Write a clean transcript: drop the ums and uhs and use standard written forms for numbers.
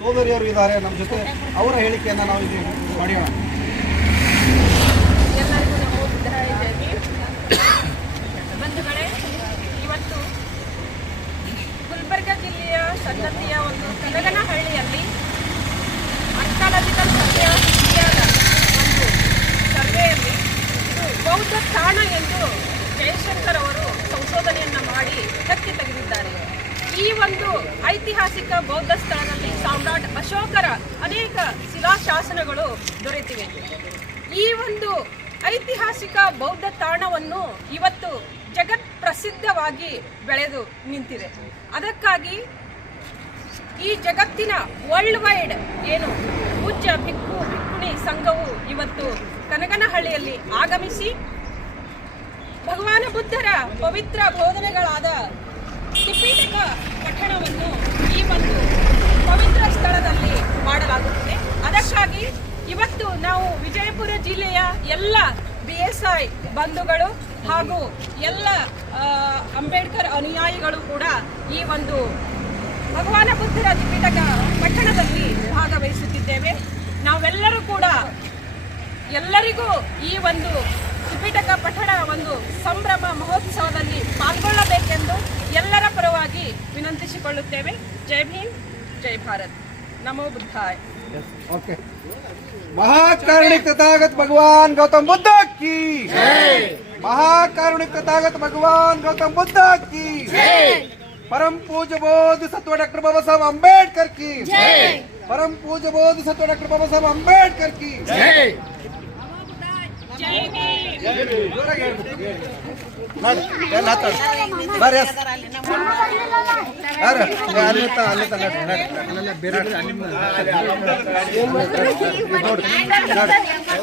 ಸೋದರಿಯರು ಇದ್ದಾರೆ ನಮ್ಮ ಜೊತೆ, ಅವರ ಹೇಳಿಕೆಯನ್ನು ನಾವು ಇಲ್ಲಿ ಪಡೆಯೋಣ. ಎಲ್ಲರಿಗೂ ನಮೋ ಬುದ್ಧಾಯ ಜೈ ಭೀಮ್. ಬಂಧುಗಳೇ, ಇವತ್ತು ಗುಲ್ಬರ್ಗ ಜಿಲ್ಲೆಯ ಸನ್ನತಿಯ ಒಂದು ಕನಗನಹಳ್ಳಿಯಲ್ಲಿ ಆರ್ಕಿಯಾಲಜಿಕಲ್ ಸರ್ವೆಯ ಒಂದು ಸರ್ವೆಯಲ್ಲಿ ಇದು ಬೌದ್ಧ ತಾಣ ಎಂದು ಜಯಶಂಕರ್ ಅವರು ಸಂಶೋಧನೆಯನ್ನು ಮಾಡಿ ದತ್ತಿ ತೆಗೆದಿದ್ದಾರೆ. ಈ ಒಂದು ಐತಿಹಾಸಿಕ ಬೌದ್ಧ ಸ್ಥಳದಲ್ಲಿ ಸಾಮ್ರಾಟ್ ಅಶೋಕರ ಅನೇಕ ಶಿಲಾಶಾಸನಗಳು ದೊರೆತಿವೆ. ಈ ಒಂದು ಐತಿಹಾಸಿಕ ಬೌದ್ಧ ತಾಣವನ್ನು ಇವತ್ತು ಜಗತ್ ಪ್ರಸಿದ್ಧವಾಗಿ ಬೆಳೆದು ನಿಂತಿದೆ. ಅದಕ್ಕಾಗಿ ಈ ಜಗತ್ತಿನ ವರ್ಲ್ಡ್ ವೈಡ್ ಏನು ಪೂಜ್ಯ ಭಿಕ್ಕುಣಿ ಸಂಘವು ಇವತ್ತು ಕನಗನಹಳ್ಳಿಯಲ್ಲಿ ಆಗಮಿಸಿ ಭಗವಾನ ಬುದ್ಧರ ಪವಿತ್ರ ಬೋಧನೆಗಳಾದ ತ್ರಿಪಿಟಕ ಪಠಣವನ್ನು ಈ ಒಂದು ಪವಿತ್ರ ಸ್ಥಳದಲ್ಲಿ ಮಾಡಲಾಗುತ್ತದೆ. ಅದಕ್ಕಾಗಿ ಇವತ್ತು ನಾವು ವಿಜಯಪುರ ಜಿಲ್ಲೆಯ ಎಲ್ಲ BSI ಬಂಧುಗಳು ಹಾಗೂ ಎಲ್ಲ ಅಂಬೇಡ್ಕರ್ ಅನುಯಾಯಿಗಳು ಕೂಡ ಈ ಒಂದು ಭಗವಾನ ಬುದ್ಧರ ತ್ರಿಪಿಟಕ ಪಠಣದಲ್ಲಿ ಭಾಗವಹಿಸುತ್ತಿದ್ದೇವೆ. ನಾವೆಲ್ಲರೂ ಕೂಡ ಎಲ್ಲರಿಗೂ ಈ ಒಂದು ತ್ರಿಪಿಟಕ ಪಠಣ ಒಂದು ಸಂಭ್ರಮ ಮಹೋತ್ಸವದಲ್ಲಿ ಪಾಲ್ಗೊಳ್ಳಬೇಕೆಂದು ಎಲ್ಲರ ಪರವಾಗಿ ವಿನಂತಿಸಿಕೊಳ್ಳುತ್ತೇವೆ. ಜೈ ಭೀಮ್, ಜೈ ಭಾರತ್, ನಮೋ ಬುದ್ಧಾಯ. ओके, महाकारुणिक तथागत भगवान गौतम बुद्ध की जय। महाकारुणिक तथागत भगवान गौतम बुद्ध की जय। परम पूज्य बोध सत्व डॉक्टर बाबा साहब अम्बेडकर की जय। परम पूज्य बोध सत्व डॉक्टर बाबा साहब अम्बेडकर की जय। ಬೇರೆ